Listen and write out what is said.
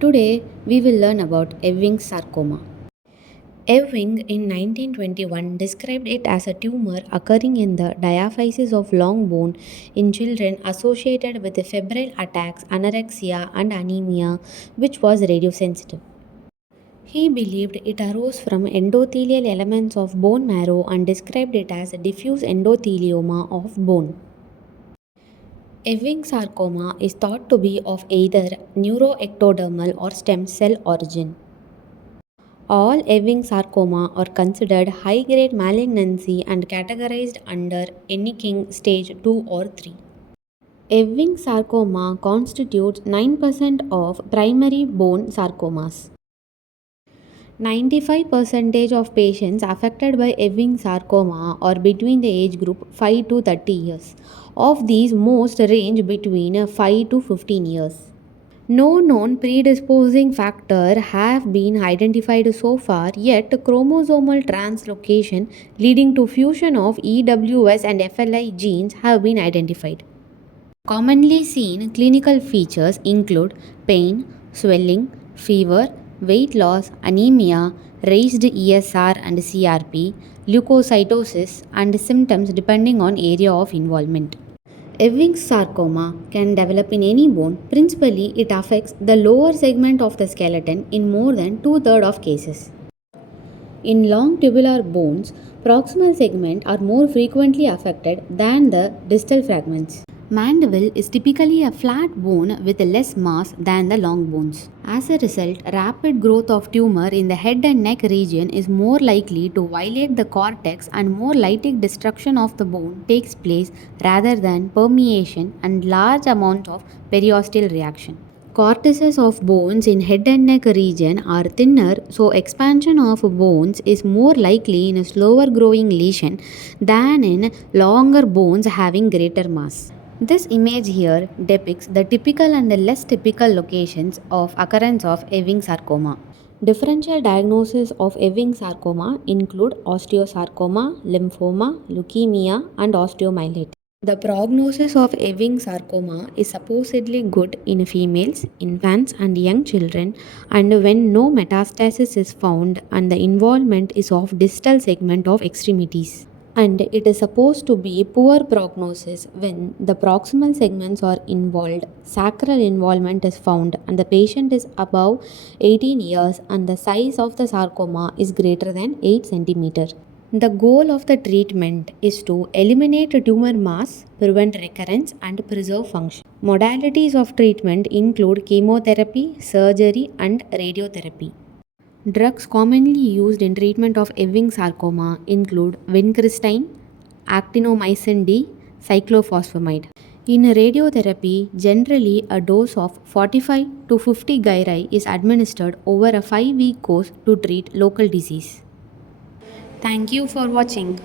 Today, we will learn about Ewing's sarcoma. Ewing in 1921 described it as a tumor occurring in the diaphysis of long bone in children associated with febrile attacks, anorexia, and anemia, which was radiosensitive. He believed it arose from endothelial elements of bone marrow and described it as diffuse endothelioma of bone. Ewing sarcoma is thought to be of either neuroectodermal or stem cell origin. All Ewing sarcoma are considered high-grade malignancy and categorized under any king stage 2 or 3. Ewing sarcoma constitutes 9% of primary bone sarcomas. 95% of patients affected by Ewing sarcoma are between the age group 5 to 30 years. Of these, most range between 5 to 15 years. No known predisposing factor have been identified so far, yet chromosomal translocation leading to fusion of EWS and FLI genes have been identified. Commonly seen clinical features include pain, swelling, fever, weight loss, anemia, raised ESR and CRP, leukocytosis, and symptoms depending on area of involvement. Ewing's sarcoma can develop in any bone. Principally, it affects the lower segment of the skeleton in more than two-thirds of cases. In long tubular bones, proximal segments are more frequently affected than the distal fragments. Mandible is typically a flat bone with less mass than the long bones. As a result, rapid growth of tumor in the head and neck region is more likely to violate the cortex and more lytic destruction of the bone takes place rather than permeation and large amount of periosteal reaction. Cortices of bones in head and neck region are thinner, so expansion of bones is more likely in a slower growing lesion than in longer bones having greater mass. This image here depicts the typical and the less typical locations of occurrence of Ewing sarcoma. Differential diagnosis of Ewing sarcoma include osteosarcoma, lymphoma, leukemia, and osteomyelitis. The prognosis of Ewing sarcoma is supposedly good in females, infants, and young children, and when no metastasis is found and the involvement is of distal segment of extremities. And it is supposed to be poor prognosis when the proximal segments are involved, sacral involvement is found, and the patient is above 18 years and the size of the sarcoma is greater than 8 cm. The goal of the treatment is to eliminate tumor mass, prevent recurrence, and preserve function. Modalities of treatment include chemotherapy, surgery, and radiotherapy. Drugs commonly used in treatment of Ewing sarcoma include vincristine, actinomycin D, cyclophosphamide. In radiotherapy, generally a dose of 45 to 50 gyri is administered over a 5-week course to treat local disease. Thank you for watching.